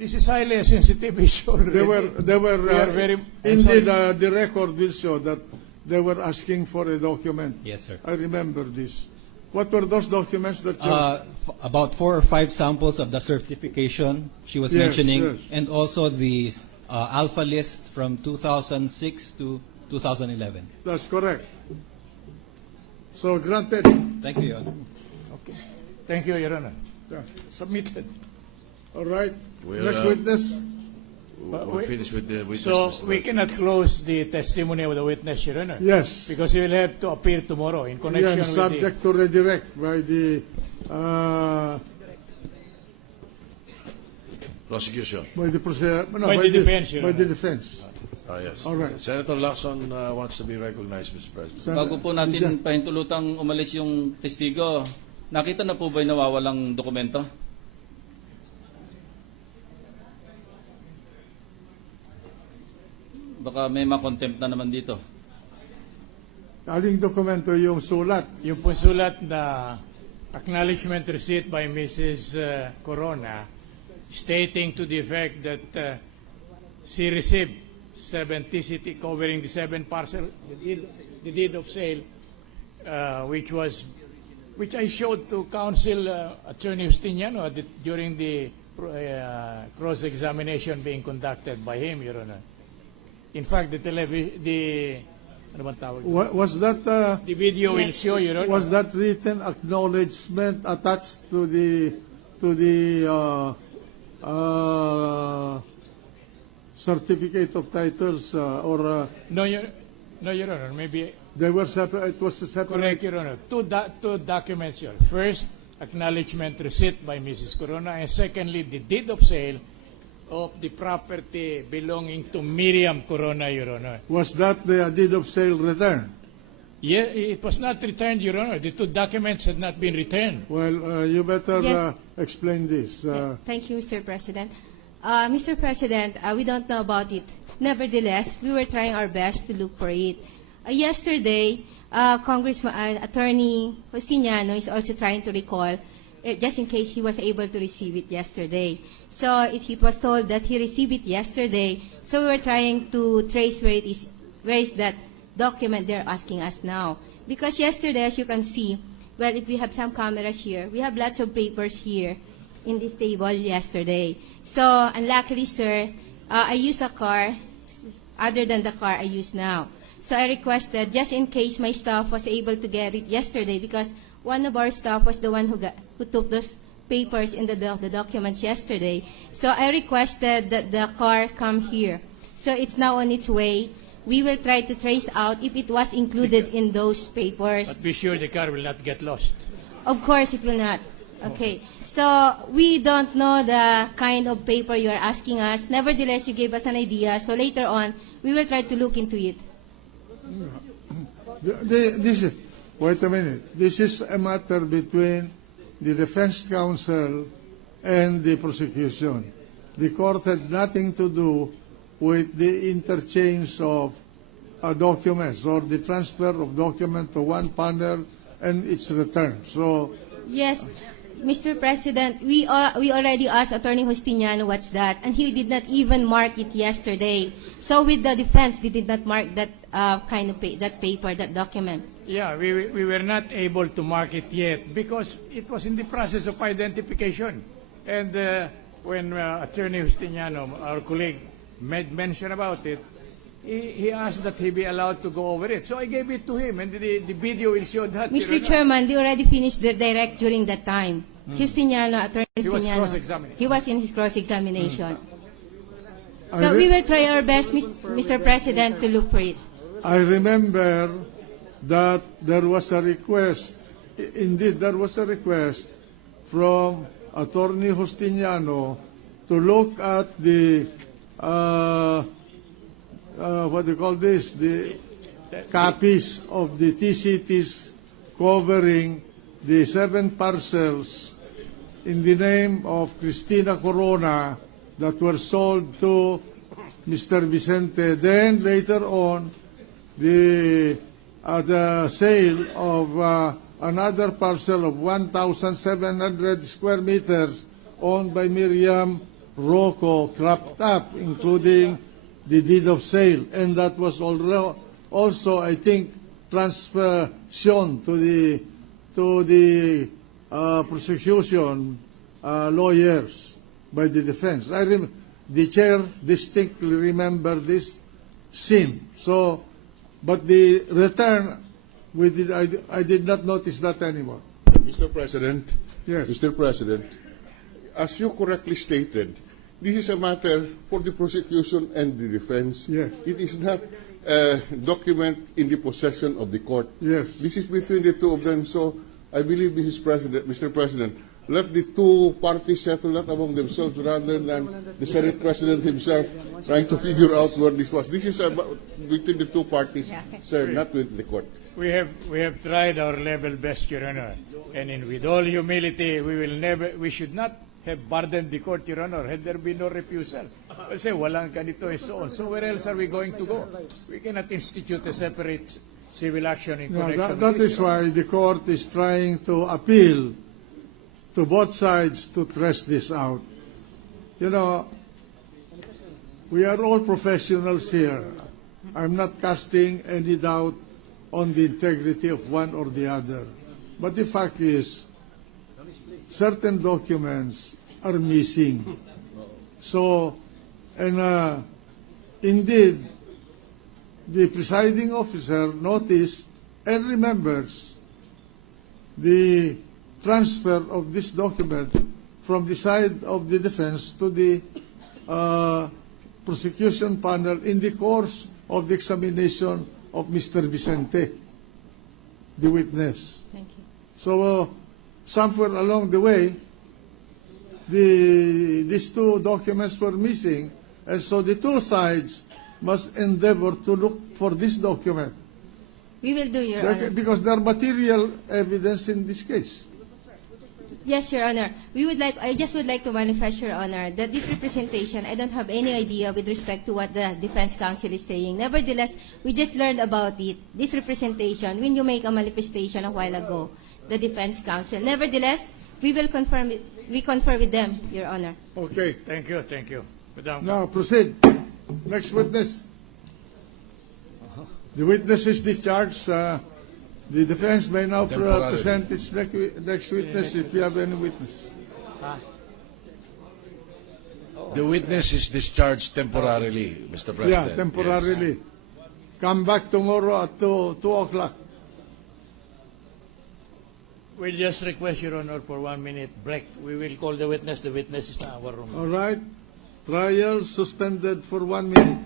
This is highly sensitive issue. They were We are very. indeed, the record will show that they were asking for a document. Yes, sir. I remember this. What were those documents that you... About 4 or 5 samples of the certification she was Yes, mentioning, yes. and also the alpha list from 2006 to 2011. That's correct. So granted. Thank you, Your Honor. Okay. Thank you, Your Honor. Yeah. Submitted. All right. We're, Next witness. We're finished with the witness. So Mr. we President. cannot close the testimony of the witness, Your Honor. Yes. Because he will have to appear tomorrow in connection Yeah, with subject to redirect by the Prosecution. By the defense, Your by the Honor. defense. Yes. All right. Senator Lacson wants to be recognized, Mr. President. Bago po natin pahintulutang umalis yung testigo, nakita na po ba yung nawawalang dokumento? Baka may ma-contempt na naman dito. Aling dokumento yung sulat. yung po sulat na acknowledgement receipt by Mrs. Corona stating to the effect that she received 7 TCT covering the 7 parcel, the deed of sale, which I showed to counsel Attorney Justiniano during the cross-examination being conducted by him, Your Honor. In fact, ano bang tawag? Was that The video will show, Your Honor. was that written acknowledgement attached to the certificate of titles or No, Your Honor. Maybe they were separate? It was a separate. correct, Your Honor. Two documents here. First, acknowledgement receipt by Mrs. Corona, and secondly, the deed of sale of the property belonging to Miriam Corona, Your Honor. Was that the deed of sale returned? Yeah, it was not returned, Your Honor. The two documents had not been returned. Well, you better Yes. explain this. Thank you, Mr. President. Mr. President, we don't know about it. Nevertheless, we were trying our best to look for it. Yesterday, Attorney Justiniano is also trying to recall, just in case he was able to receive it yesterday. So it was told that he received it yesterday. So we were trying to trace where is that document they're asking us now. Because yesterday, as you can see, well, if we have some cameras here, we have lots of papers here in this table yesterday. So, unluckily, sir, I use a car other than the car I use now. So I requested, just in case my staff was able to get it yesterday, because one of our staff was the one who took those papers in the documents yesterday. So I requested that the car come here. So it's now on its way. We will try to trace out if it was included in those papers. But be sure the car will not get lost. Of course, it will not. Okay. So we don't know the kind of paper you are asking us. Nevertheless, you gave us an idea. So later on, we will try to look into it. Wait a minute. This is a matter between the defense counsel and the prosecution. The court had nothing to do with the interchange of documents or the transfer of document to one panel and its return. So Yes, Mr. President, we already asked Attorney Justiniano what's that, and he did not even mark it yesterday. So with the defense, they did not mark that that paper, that document. Yeah, we were not able to mark it yet because it was in the process of identification. And when Attorney Justiniano, our colleague, made mention about it, he asked that he be allowed to go over it. So I gave it to him, and the video will show that. Mr. Chairman, they already finished the direct during that time. Justiniano, Attorney He was Justiniano, cross-examined. he was in his cross-examination. So we will try our best, Mr. President, to look for it. I remember that there was a request, indeed there was a request from Attorney Justiniano to look at the what do you call this? The copies of the TCTs covering the 7 parcels in the name of Cristina Corona that were sold to Mr. Vicente. Then later on, the sale of another parcel of 1,700 square meters owned by Miriam ROCO cropped up, including the deed of sale, and that was also, I think, shown to the prosecution lawyers by the defense. The chair distinctly remember this scene. So, but the return, I did not notice that anymore. Mr. President, Yes. Mr. President, as you correctly stated, this is a matter for the prosecution and the defense. Yes. It is not a document in the possession of the court. Yes. This is between the two of them. So I believe, Mr. President, let the two parties settle that among themselves rather than the Senate President himself trying to figure out where this was. This is between the two parties, Yeah, okay. sir, not with the court. We have tried our level best, Your Honor, and with all humility, we should not have burdened the court, Your Honor, had there been no refusal. Kasi walang ganito and so on. So where else are we going to go? We cannot institute a separate civil action in connection with That this. is why the court is trying to appeal to both sides to trace this out. You know, we are all professionals here. I'm not casting any doubt on the integrity of one or the other. But the fact is, certain documents are missing. So, and indeed, the presiding officer noticed and remembers the transfer of this document from the side of the defense to the prosecution panel in the course of the examination of Mr. Vicente, the witness. Thank you. So somewhere along the way, these two documents were missing, and so the two sides must endeavor to look for this document. We will do, Your Honor. Because there are material evidence in this case. Yes, Your Honor. I just would like to manifest, Your Honor, that this representation, I don't have any idea with respect to what the defense counsel is saying. Nevertheless, we just learned about it, this representation, when you make a manifestation a while ago, the defense counsel. Nevertheless, we will confirm it. We confer with them, Your Honor. Okay. Thank you. Madam. Now proceed. Next witness. The witness is discharged. The defense may now present its next witness if you have any witness. The witness is discharged temporarily, Mr. President. Yeah, temporarily. Come back tomorrow at 2 o'clock. We'll just request, Your Honor, for 1 minute break. We will call the witness. The witness is in our room. All right. Trial suspended for 1 minute.